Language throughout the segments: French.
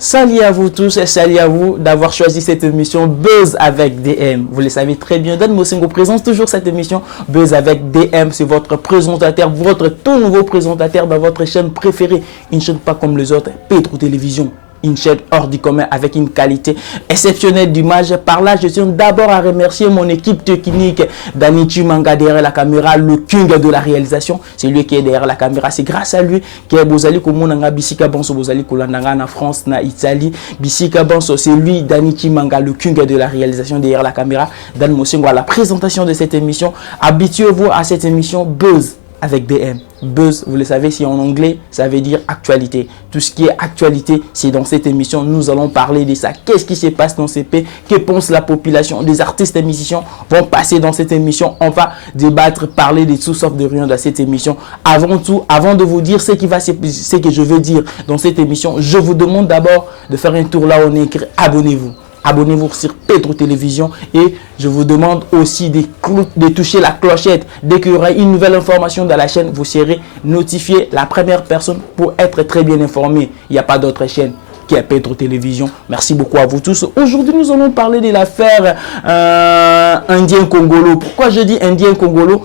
Salut à vous tous et salut à vous d'avoir choisi cette émission Buzz avec DM. Vous le savez très bien, Dan Mosengo présente toujours cette émission Buzz avec DM. C'est votre présentateur, votre tout nouveau présentateur dans votre chaîne préférée. Une chaîne pas comme les autres, Petro Télévision. Une chaîne hors du commun avec une qualité exceptionnelle d'image. Par là, je tiens d'abord à remercier mon équipe technique, Danichi Manga derrière la caméra, le king de la réalisation. C'est lui qui est derrière la caméra. C'est grâce à lui que Bozali Komunanga Bisika Banso Bozali Kolandanga na France, na Italie. Bisika Banso, c'est lui, Danichi Manga, le king de la réalisation derrière la caméra. Dan Mosengo à la présentation de cette émission. Habituez-vous à cette émission Buzz avec DM. Buzz, vous le savez, si en anglais, ça veut dire actualité. Tout ce qui est actualité, c'est dans cette émission. Nous allons parler de ça. Qu'est-ce qui se passe dans ces pays? Que pense la population? Des artistes et musiciens vont passer dans cette émission. On va débattre, parler de tout sauf de rien dans cette émission. Avant tout, avant de vous dire ce que je veux dire dans cette émission, je vous demande d'abord de faire un tour là où on est écrit abonnez-vous. Abonnez-vous sur Petro Télévision et je vous demande aussi de toucher la clochette. Dès qu'il y aura une nouvelle information dans la chaîne, vous serez notifié la première personne pour être très bien informé. Il n'y a pas d'autre chaîne qui est Petro Télévision. Merci beaucoup à vous tous. Aujourd'hui, nous allons parler de l'affaire Indien-Congolo. Pourquoi je dis Indien-Congolo?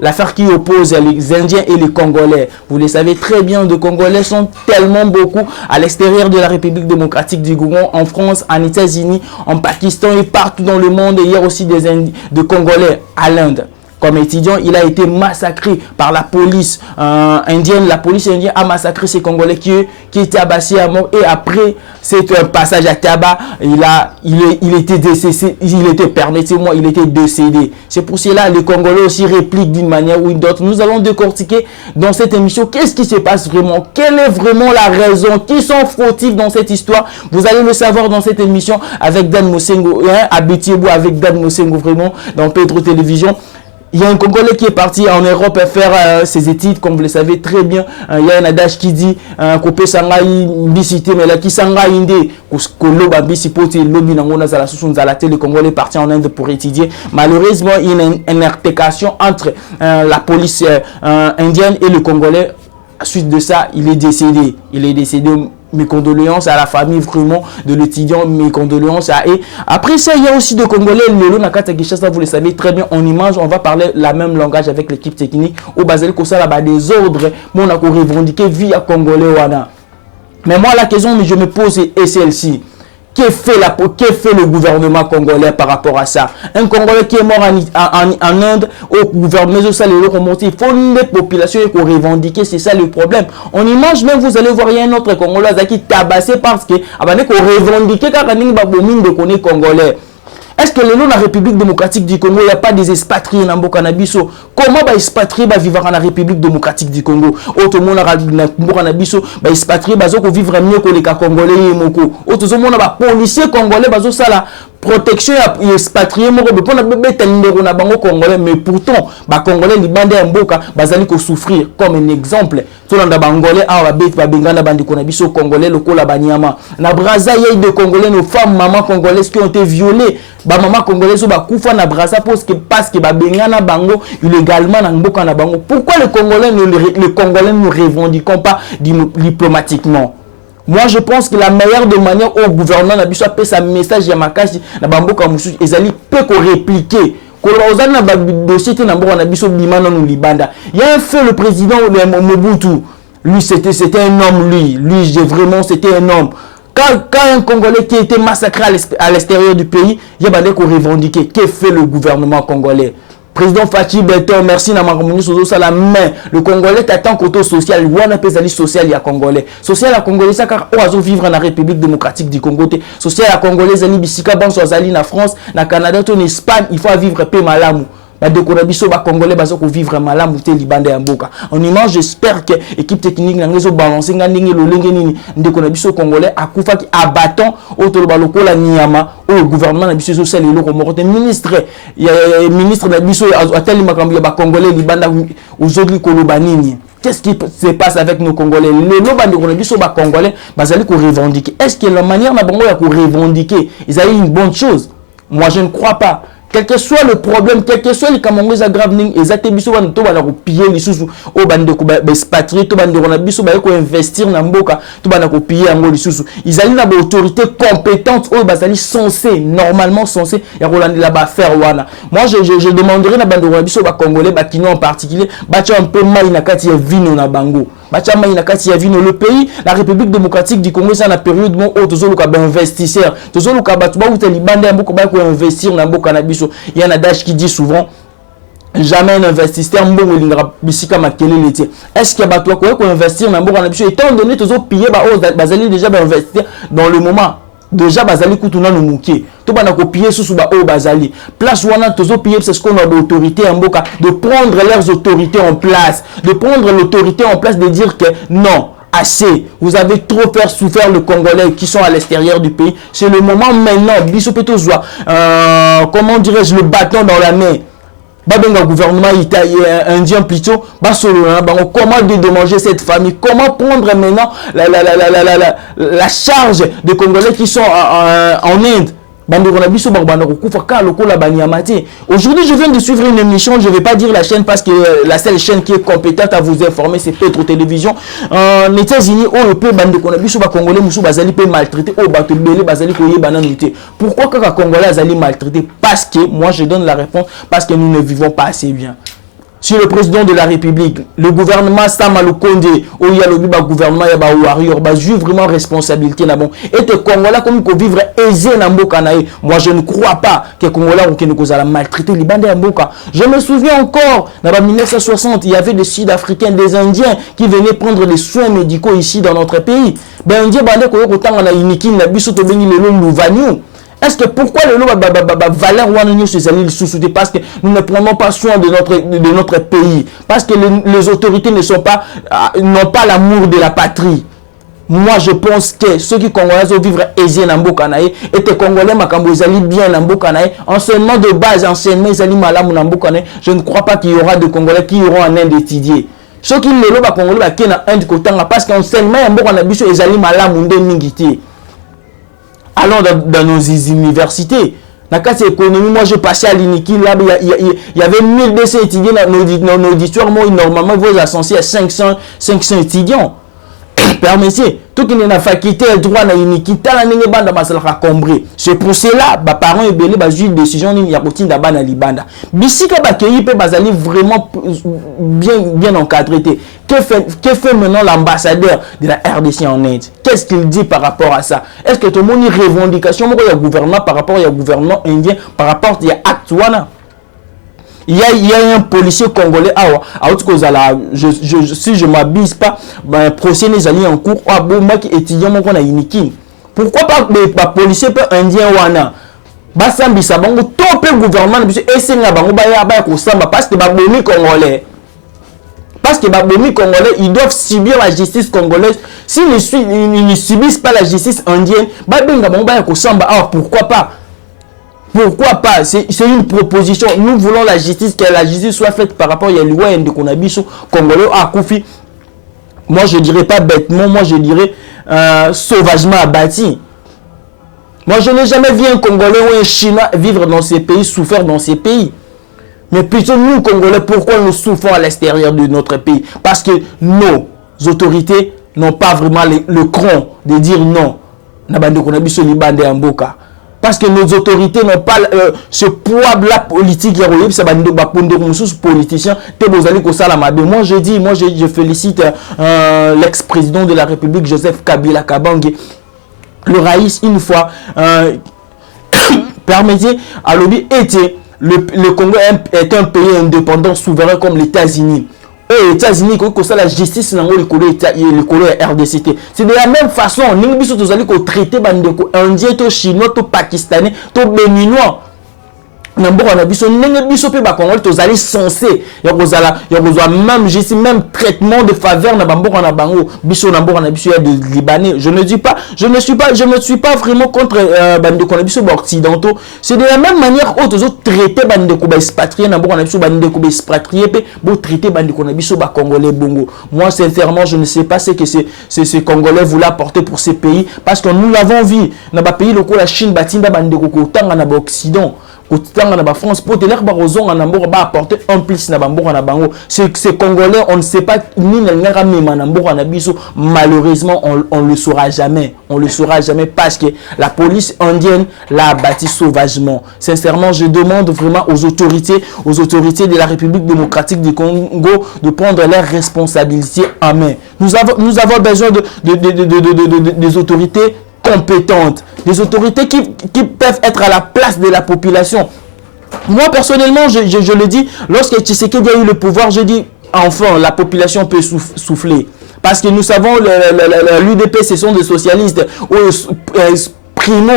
L'affaire qui oppose les Indiens et les Congolais. Vous le savez très bien, les Congolais sont tellement beaucoup à l'extérieur de la République démocratique du Congo, en France, en États-Unis, en Pakistan et partout dans le monde. Et il y a aussi des Congolais à l'Inde. Comme étudiant, il a été massacré par la police indienne. La police indienne a massacré ces Congolais qui étaient abassés à mort. Et après, c'est un passage à tabac. Il était décédé. Permettez-moi, il était décédé. C'est pour cela que les Congolais aussi répliquent d'une manière ou d'une autre. Nous allons décortiquer dans cette émission qu'est-ce qui se passe vraiment. Quelle est vraiment la raison? Qui sont fautifs dans cette histoire? Vous allez le savoir dans cette émission avec Dan Mosengo. Habituez-vous avec Dan Mosengo vraiment dans Petro Télévision. Il y a un Congolais qui est parti en Europe faire ses études, comme vous le savez très bien. Il y a un adage qui dit Kopé Sangai Bisité, mais là qui Sangai Inde, Koloba Bisipoti, Lobi Nangona Zala Sousoun Zalate, le Congolais est parti en Inde pour étudier. Malheureusement, il y a une altercation entre la police indienne et le Congolais. Suite de ça, il est décédé. Mes condoléances à la famille vraiment de l'étudiant, mes condoléances à eux. Après ça, il y a aussi des Congolais, Lelo Nakata Kishasa, vous le savez très bien, en image, on va parler le même langage avec l'équipe technique. Au Basel Kosa, là des ordres, mon a revendiqué via Congolais Wana. Mais moi, la question que je me pose est celle-ci. Que fait le gouvernement congolais par rapport à ça? Un Congolais qui est mort en Inde, au gouvernement, il faut une population qui revendiquer, c'est ça le problème. On image même, vous allez voir, il y a un autre Congolais qui est tabassé parce que, revendiquer quand on est Congolais. Est-ce que dans la République démocratique du Congo, il n'y a pas des expatriés dans le Canabiso? Comment les expatriés vivre dans la République démocratique du Congo? Autre monde dans le Canabiso, les expatriés vivre mieux que les Congolais et Moko. Autre monde, les policiers congolais, la protection des expatriés, mais pourtant, les Congolais, les bandits en Boka, ils souffrir. Comme un exemple, tout le monde Congolais, Congolais, le Kolabanyama. Na Braza, il y a des Congolais, nos femmes, mamans congolaises qui ont été violées. Maman congolaise ba kufa na Braza parce que ba bengana bango illégalement na mboka na bango. Pourquoi les Congolais ne revendiquons pas diplomatiquement? Moi je pense que la meilleure de manière au gouvernement na biso apesa message ya makasi na bamboka mususu ezali pe ko répliquer. Il y a un fait le président Mobutu. Lui c'était un homme vraiment c'était un homme. Quand un Congolais qui a été massacré à l'extérieur du pays, il y a des gens qui ont revendiqué. Que fait le gouvernement congolais? Président Fachi Beton, merci na makamuni sozo sala mais le Congolais t'attend côté social, wana pezali social ya Congolais. Social ya Congolais ça car oazo vivre na République démocratique du Congo. Social ya Congolais zali bisika banso azali na France, na Canada, en Espagne, il faut vivre pe malamu. Congolais vivre malamu te libanda ya mboka. En image, j'espère que l'équipe technique n'a pas balancé le Congolais a koufaki abattant autour de la Niyama au gouvernement na biso social et le ministre na biso ateli makambo ya Congolais libanda aujourd'hui kolobanini. Qu'est-ce qui se passe avec nos Congolais? Les Congolais, revendiquer. Est-ce que la manière de revendiquer, ils ont une bonne chose? Moi, je ne crois pas. Quel que soit le problème, quel que soit les Camerounais aggraves, ils ont biso ban to bana ko piller les sous au bande ko expatrier to bande rona biso ba ko investir na mboka to bana ko piller yango les sous. Ils allaient na ba autorité compétente au bazali censé normalement censé ya rolandela ba faire wana. Moi je demanderai na bande rona biso ba congolais ba kino en particulier ba un peu mai na kati ya vino na bango. Ba mai na kati ya vino le pays, la République démocratique du Congo ça na période mon auto zo ka ba investisseur. To zo ka ba to ba uteli bande mboka ba ko investir na mboka na biso. Il y a un adage qui dit souvent jamais un investisseur mbongo lingara bisika makele leti. Est-ce que bato ko investir na mboka na biso étant donné tozo piller ba bazali déjà ba investir dans le moment déjà bazali kutuna no mukie to bana ko piller sous ba o bazali place wana tozo piller c'est ce qu'on a d'autorité en mboka de prendre leurs autorités en place, de prendre l'autorité en place de dire que non assez, vous avez trop fait souffrir les Congolais qui sont à l'extérieur du pays. C'est le moment maintenant, comment dirais-je, le bâton dans la main. Le gouvernement indien plutôt, comment dédommager cette famille, comment prendre maintenant la charge des Congolais qui sont en Inde. Aujourd'hui, je viens de suivre une émission, je ne vais pas dire la chaîne parce que la seule chaîne qui est compétente à vous informer, c'est Petro Télévision. En États-Unis, on le peut Congolais maltraité, pourquoi que les Congolais sont maltraités? Parce que, moi je donne la réponse, parce que nous ne vivons pas assez bien. Si le président de la République, le gouvernement Samalou Kondé, ou il y a le gouvernement Warrior, joue vraiment responsabilité. Et les Congolais, comme ils vivre aisé dans Mboka, moi je ne crois pas que les Congolais ont maltraité les bandes Mboka. Je me souviens encore, dans 1960, il y avait des Sud-Africains, des Indiens qui venaient prendre les soins médicaux ici dans notre pays. Ben, Indien, est-ce que pourquoi le lot valeur parce que nous ne prenons pas soin de notre pays, parce que les autorités ne sont pas n'ont pas l'amour de la patrie. Moi je pense que ceux qui Congolais vont vivre aisé dans Mbokanae et les Congolais makambozali bien dans Mbokanae, enseignement de base, enseignement ils malamu dans Mbokanae, je ne crois pas qu'il y aura de Congolais qui iront en Inde étudier. Ceux qui le lot Congolais qui na Inde kotanga parce qu'enseignement Mbokanae biso ezali malamu nde mingiti. Allons dans nos universités. Dans la classe économie, moi je passais à l'Iniki, là il y avait 1200 étudiants dans nos auditoires. Moi normalement vous êtes censé à 500 étudiants. Permettez, tout qui est dans la faculté le droit dans l'Iniki, c'est pour cela que les parents et belé juge décision il y a routine d'abana libanda. Bisika bakeyi pe bazali vraiment bien encadré. Que fait maintenant l'ambassadeur de la RDC en Inde? Qu'est-ce qu'il dit par rapport à ça? Est-ce que tout le monde a une revendication au gouvernement par rapport au gouvernement indien par rapport à l'acte? Il y a un policier congolais si je ne m'abuse pas, un procès n'est allé en cours qui étudiant mon Iniki. Pourquoi pas les policiers indiens wana basambisa bango top le gouvernement et c'est nga bango ba ko samba parce que babomi congolais. Parce que les Congolais, ils doivent subir la justice congolaise. S'ils ne subissent pas la justice indienne, pourquoi pas? Pourquoi pas? C'est une proposition. Nous voulons la justice, que la justice soit faite par rapport à la loi de Konabiso, Congolais à Koufi. Moi, je ne dirais pas bêtement, moi, je dirais sauvagement abattu. Moi, je n'ai jamais vu un Congolais ou un Chinois vivre dans ces pays, souffrir dans ces pays. Mais plutôt nous, Congolais, pourquoi nous souffrons à l'extérieur de notre pays? Parce que nos autorités n'ont pas vraiment le cran de dire non. Parce que nos autorités n'ont pas ce poids-là politique. Moi, je félicite l'ex-président de la République, Joseph Kabila Kabange. Le Raïs, une fois, permettez à l'objet était... Le Congo est un pays indépendant, souverain comme les États-Unis. Et les États-Unis, quand la justice, le RDCT. C'est de la même façon, nous allons traiter les Indiens, les Chinois, les Pakistanais, les Béninois. Censé même traitement de faveur Libanais. Je ne suis pas vraiment contre occidentaux. C'est de la même manière autres traiter expatriés congolais bongo. Moi sincèrement je ne sais pas ce que ces Congolais voulaient apporter pour ces pays parce que nous l'avons vu dans pays la Chine batinda occident. kotanga na ba France pour te l'air barozon en amboka ba apporter un plus na bamboka na bango. Ces Congolais, on ne sait pas ni ngara mema na mboka na biso. Malheureusement, on le saura jamais. On le saura jamais parce que la police indienne l'a abattu sauvagement. Sincèrement, je demande vraiment aux autorités de la République démocratique du Congo de prendre leurs responsabilités en main. Nous avons besoin des autorités compétentes, des autorités qui peuvent être à la place de la population. Moi, personnellement, je le dis, lorsque Tshisekedi a eu le pouvoir, je dis, enfin, la population peut souffler. Parce que nous savons, l'UDP, ce sont des socialistes. Primo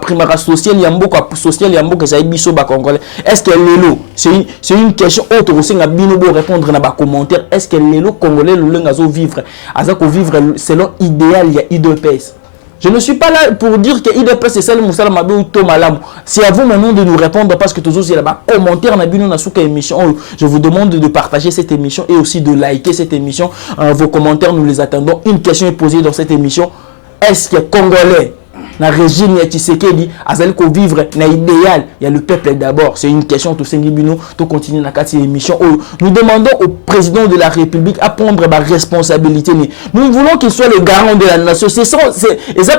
primara social yamboka social yamboka ça biso ba congolais. Est-ce que lelo c'est une question autre aussi nga bino bo répondre na ba commentaire. Est-ce que lelo congolais le ngazo vivre azako vivre selon idéal ya IDPS? Je ne suis pas là pour dire que IDPS c'est celle Moussala Mabe ou Tomalam. C'est à vous maintenant de nous répondre parce que tous aussi là-bas commentaire na bino na souka émission. Je vous demande de partager cette émission et aussi de liker cette émission. Vos commentaires nous les attendons. Une question est posée dans cette émission. Est-ce que congolais na régime ya Tshisekedi azali ko vivre na idéal, il y a le peuple d'abord. C'est une question tout sengibino to continuer na kati émission. Nous demandons au président de la République à prendre sa responsabilité. Nous voulons qu'il soit le garant de la nation. C'est ça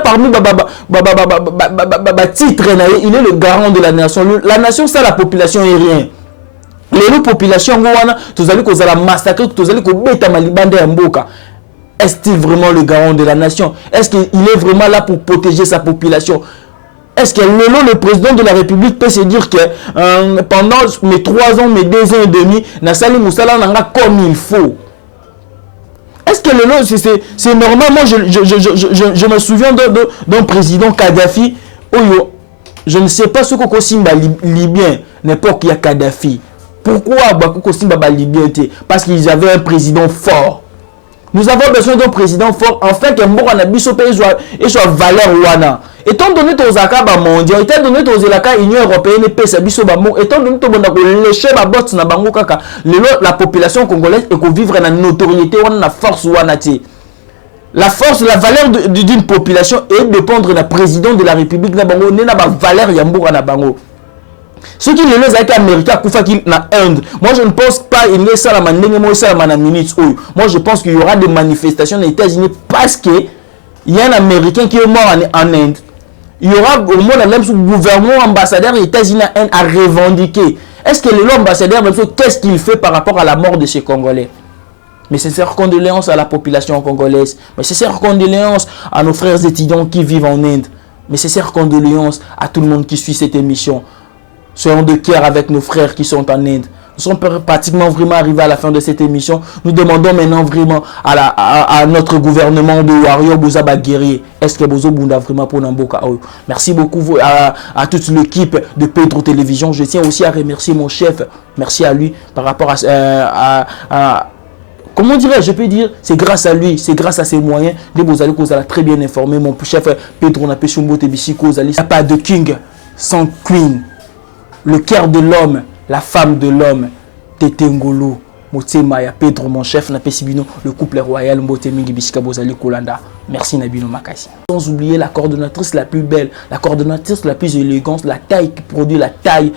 parmi titre, il est le garant de la nation. La nation c'est la population et rien. Les populations wana tozali ko zala massacre, tozali ko beta malibanda ya mboka. Est-il vraiment le garant de la nation? Est-ce qu'il est vraiment là pour protéger sa population? Est-ce que le président de la République peut se dire que pendant mes 3 ans, mes 2 ans et demi, Nassali Moussala n'a comme il faut? Est-ce que c'est normal? Moi, je me souviens d'un président Kadhafi. Je ne sais pas ce que Simba libyen, n'importe qui a Kadhafi. Pourquoi Bakoko Simba libyen? Parce qu'ils avaient un président fort. Nous avons besoin d'un président fort, enfin que Mbora Nabiso soit valeur wana. Étant donné aux accords mondiaux, étant donné aux élaka Union européenne et pesa biso bamo, étant donné to bonda ko lécher ba botte na bango kaka, la population congolaise et ko vivre na notoriété wana na force wana ti. La force, la valeur d'une population est de dépendre la président de la République na bango, ne na ba valeur ya Mbora na bango. Ceux qui les ont été américains, na Inde. Moi, je ne pense pas qu'il y Moi, je pense qu'il y aura des manifestations aux États-Unis parce qu'il y a un Américain qui est mort en Inde. Il y aura au moins le même gouvernement ambassadeur des États-Unis à revendiquer. Est-ce que l'ambassadeur, qu'est-ce qu'il fait par rapport à la mort de ces Congolais? Mais sincères condoléances à la population congolaise. Mais sincères condoléances à nos frères étudiants qui vivent en Inde. Mais sincères condoléances à tout le monde qui suit cette émission. Soyons de cœur avec nos frères qui sont en Inde. Nous sommes pratiquement vraiment arrivés à la fin de cette émission. Nous demandons maintenant vraiment à notre gouvernement de Wario Bouzaba guerrier. Est-ce que Bozo Bunda vraiment pour Namboka? Merci beaucoup à toute l'équipe de Pedro Télévision. Je tiens aussi à remercier mon chef. Merci à lui par rapport à comment dirais-je, je peux dire, c'est grâce à lui, c'est grâce à ses moyens. De Bozali Kozala très bien informé. Mon chef Pedro Napeshumbo Tebishiko Kozali. Il n'y a pas de king sans queen. Le cœur de l'homme, la femme de l'homme, Tetengolo, Motsemaya, Pedro, mon chef, Napesibino, le couple royal, Motemingi Bishika Bozali Kolanda. Merci Nabino Makasi. Sans oublier la coordonnatrice la plus belle, la coordonnatrice la plus élégante, la taille qui produit la taille,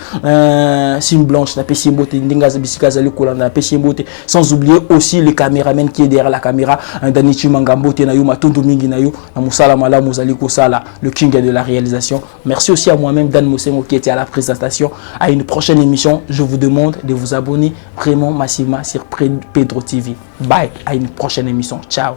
Sim Blanche, Napesimbote, Ndingaza Bishika Zali Kolanda, Napesimbote. Sans oublier aussi le caméraman qui est derrière la caméra, Danichi Mangambote, Nayuma Tondo Mingi Nayo, Namusala Mala Mozali Kosala, le king de la réalisation. Merci aussi à moi-même, Dan Mosengo, qui était à la présentation. À une prochaine émission, je vous demande de vous abonner vraiment massivement sur Pedro TV. Bye, à une prochaine émission. Ciao.